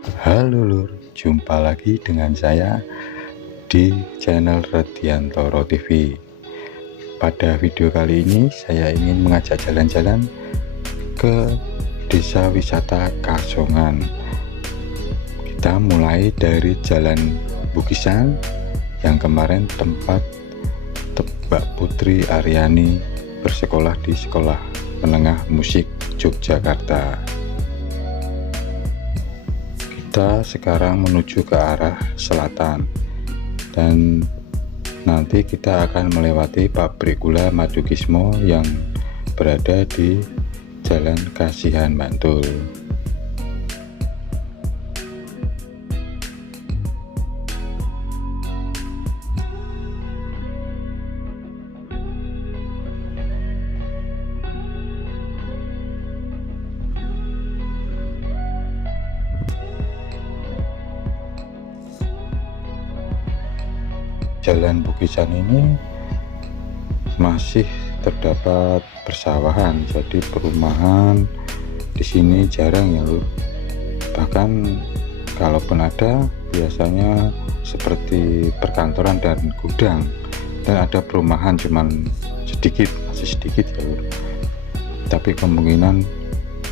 Halo Lur, jumpa lagi dengan saya di channel Rediantoro TV. Pada video kali ini saya ingin mengajak jalan-jalan ke desa wisata Kasongan. Kita mulai dari Jalan Bukisan yang kemarin tempat Mbak Putri Aryani bersekolah di Sekolah Menengah Musik Yogyakarta. Kita sekarang menuju ke arah selatan dan nanti kita akan melewati pabrik gula Madukismo yang berada di Jalan Kasihan Bantul. Jalan Bukisan ini masih terdapat persawahan, jadi perumahan di sini jarang ya Lur. Bahkan kalaupun ada, biasanya seperti perkantoran dan gudang, dan ada perumahan cuman sedikit, masih sedikit ya Lur. Tapi kemungkinan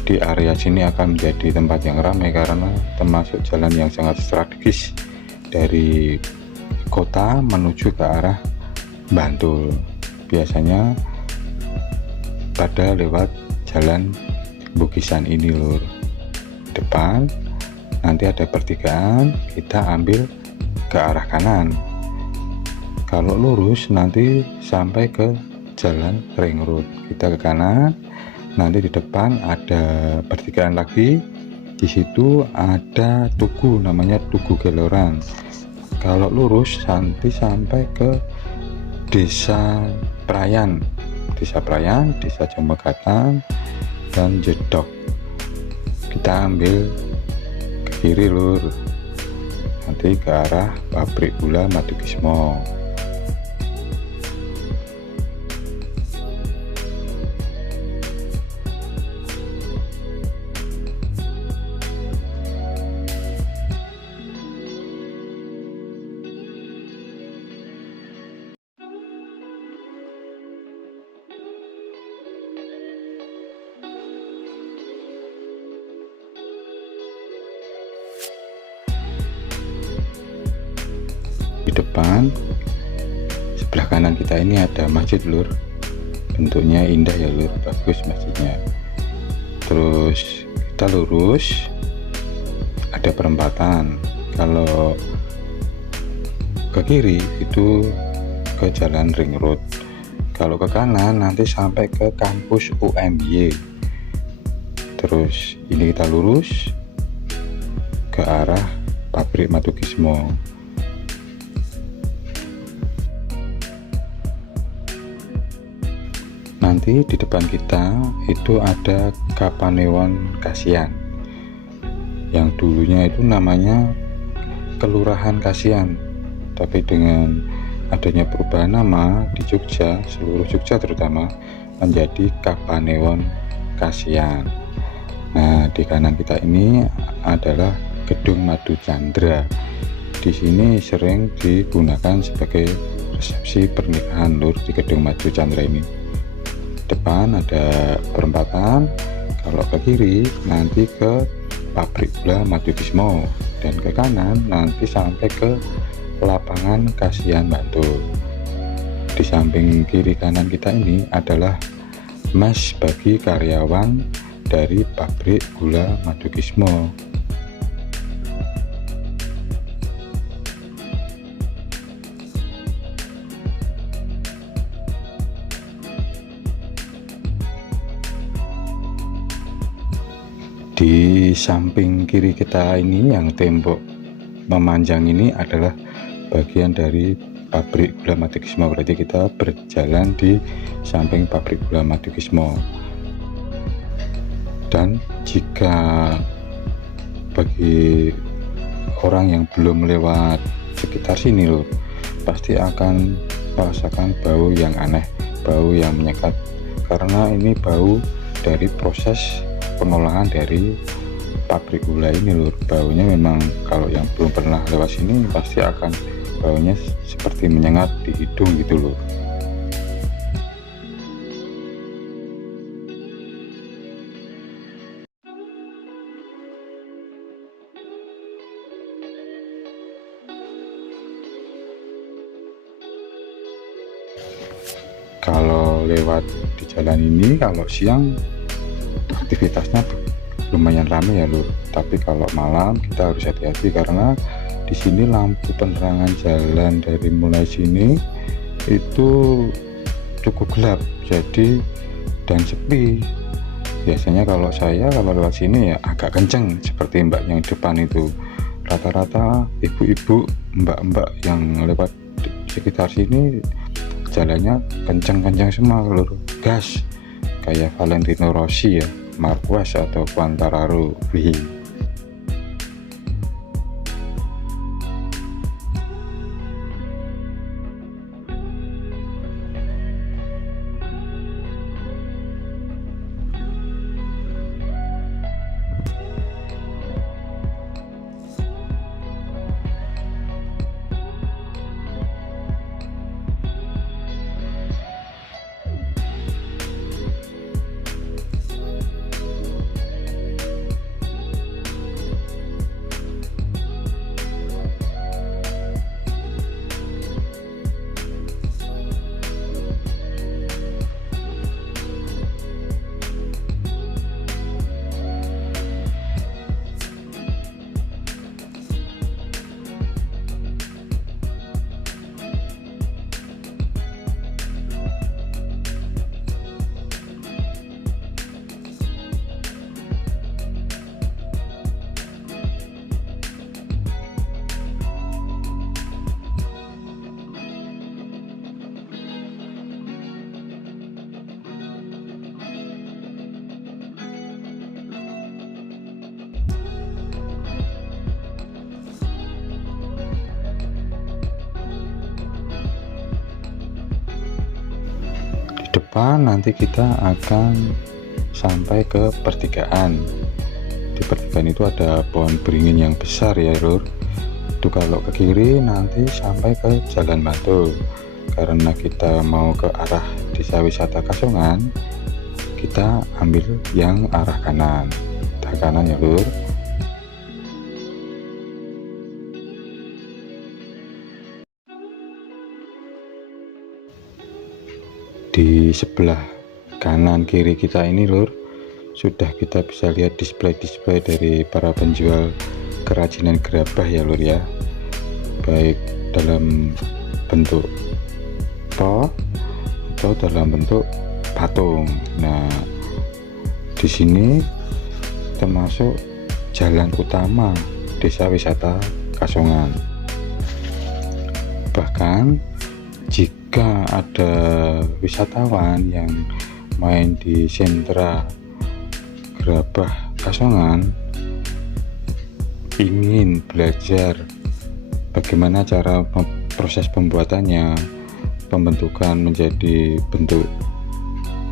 di area sini akan menjadi tempat yang ramai karena termasuk jalan yang sangat strategis dari kota menuju ke arah Bantul. Biasanya pada lewat Jalan Bukisan ini Lur. Depan nanti ada pertigaan, kita ambil ke arah kanan. Kalau lurus nanti sampai ke Jalan Ring Road. Kita ke kanan, nanti di depan ada pertigaan lagi. Di situ ada tugu, namanya Tugu Geloran. Kalau lurus nanti sampai ke Desa Prayan, Desa Jombekatan dan Jedok. Kita ambil ke kiri Lur, nanti ke arah pabrik gula Madukismo. Di depan sebelah kanan kita ini ada masjid Lur, bentuknya indah ya Lur, bagus masjidnya. Terus kita lurus, ada perempatan. Kalau ke kiri itu ke Jalan Ring Road, kalau ke kanan nanti sampai ke kampus UMY. Terus ini kita lurus ke arah pabrik Madukismo. Nanti di depan kita itu ada Kapanewon Kasihan, yang dulunya itu namanya Kelurahan Kasihan, tapi dengan adanya perubahan nama di Jogja, seluruh Jogja terutama, menjadi Kapanewon Kasihan. Nah, di kanan kita ini adalah Gedung Madu Chandra. Di sini sering digunakan sebagai resepsi pernikahan Lur, di Gedung Madu Chandra ini. Depan ada perempatan, kalau ke kiri nanti ke pabrik gula Madukismo, dan ke kanan nanti sampai ke lapangan Kasihan Bantul. Di samping kiri kanan kita ini adalah mes bagi karyawan dari pabrik gula Madukismo. Di samping kiri kita ini yang tembok memanjang ini adalah bagian dari pabrik gula Madukismo, berarti kita berjalan di samping pabrik gula Madukismo. Dan jika bagi orang yang belum lewat sekitar sini Loh, pasti akan merasakan bau yang aneh, bau yang menyekat, karena ini bau dari proses pengolahan dari pabrik gula ini lur. Baunya memang kalau yang belum pernah lewat sini pasti akan baunya seperti menyengat di hidung gitu lur. Kalau lewat di jalan ini kalau siang aktivitasnya lumayan ramai ya lur, tapi kalau malam kita harus hati-hati karena di sini lampu penerangan jalan dari mulai sini itu cukup gelap jadi dan sepi. Biasanya kalau lewat sini ya agak kenceng seperti mbak yang depan itu, rata-rata ibu-ibu, mbak-mbak yang lewat sekitar sini jalannya kenceng-kenceng semua lur, gas kayak Valentino Rossi ya, Marquez atau Quartararo. Depan nanti kita akan sampai ke pertigaan. Di pertigaan itu ada pohon beringin yang besar ya lur. Itu kalau ke kiri nanti sampai ke Jalan Batu. Karena kita mau ke arah desa wisata Kasongan, kita ambil yang arah kanan. Kita kanan ya lur. Di sebelah kanan kiri kita ini lur, sudah kita bisa lihat display-display dari para penjual kerajinan gerabah ya lur ya, baik dalam bentuk pot atau dalam bentuk patung. Nah di sini termasuk jalan utama desa wisata Kasongan. Bahkan jika ada wisatawan yang main di sentra gerabah Kasongan ingin belajar bagaimana cara proses pembuatannya, pembentukan menjadi bentuk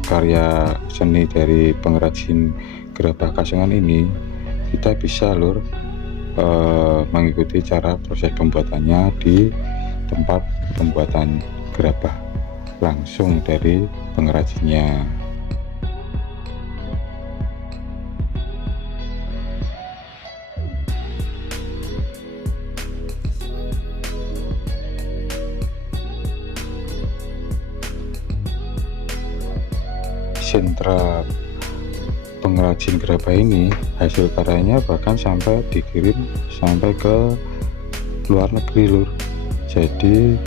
karya seni dari pengrajin gerabah Kasongan ini, kita bisa lur mengikuti cara proses pembuatannya di tempat pembuatan gerabah langsung dari pengrajinnya. Sentra pengrajin gerabah ini hasil karyanya bahkan sampai dikirim sampai ke luar negeri lur. Jadi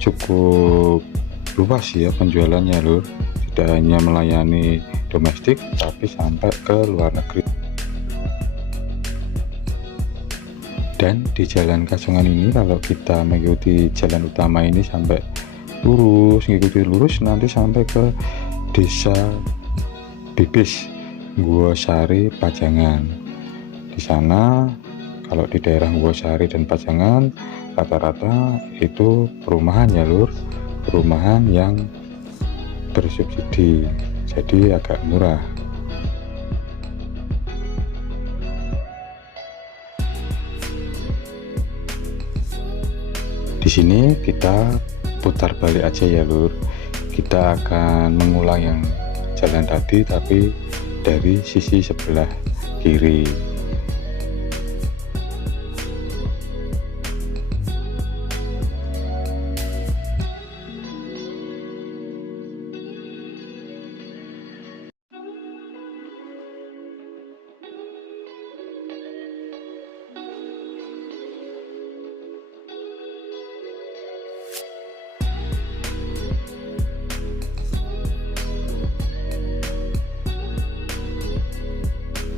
cukup luas ya penjualannya lur, tidak hanya melayani domestik tapi sampai ke luar negeri. Dan di Jalan Kasongan ini kalau kita mengikuti jalan utama ini sampai lurus, ngikuti lurus nanti sampai ke desa Bibis, Guosari, Pajangan. Di sana kalau di daerah Guosari dan Pajangan rata-rata itu perumahan ya lur, perumahan yang bersubsidi, jadi agak murah. Di sini kita putar balik aja ya lur, kita akan mengulang yang jalan tadi tapi dari sisi sebelah kiri.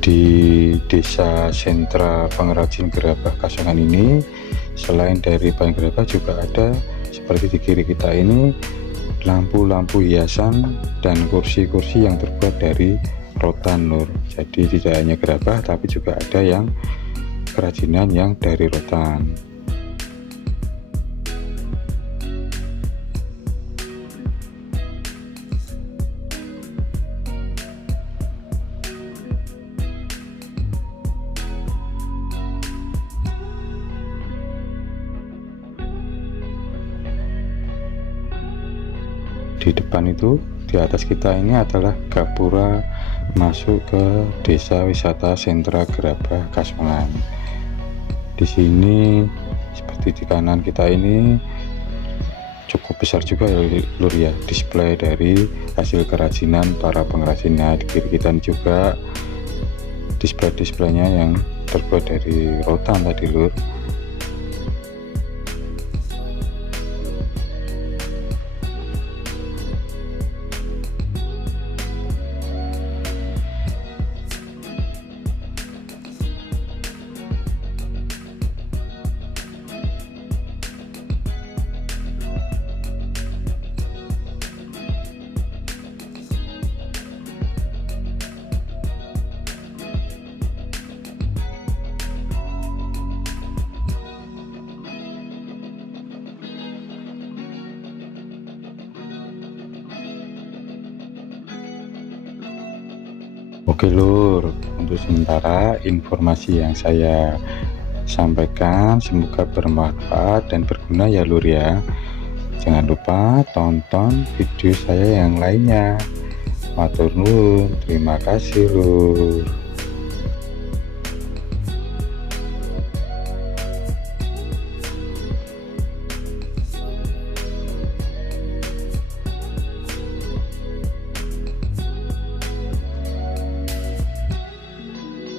Di desa sentra pengrajin gerabah Kasongan ini, selain dari bahan gerabah juga ada seperti di kiri kita ini lampu-lampu hiasan dan kursi-kursi yang terbuat dari rotan lur. Jadi tidak hanya gerabah tapi juga ada yang kerajinan yang dari rotan. Di depan itu, di atas kita ini adalah gapura masuk ke desa wisata sentra gerabah Kasongan. Di sini seperti di kanan kita ini cukup besar juga ya lur ya, display dari hasil kerajinan para pengrajinnya. Di kiri kita ini juga display-displaynya yang terbuat dari rotan tadi lur. Oke lur, untuk sementara informasi yang saya sampaikan semoga bermanfaat dan berguna ya lur ya. Jangan lupa tonton video saya yang lainnya. Matur nuwun, terima kasih lur.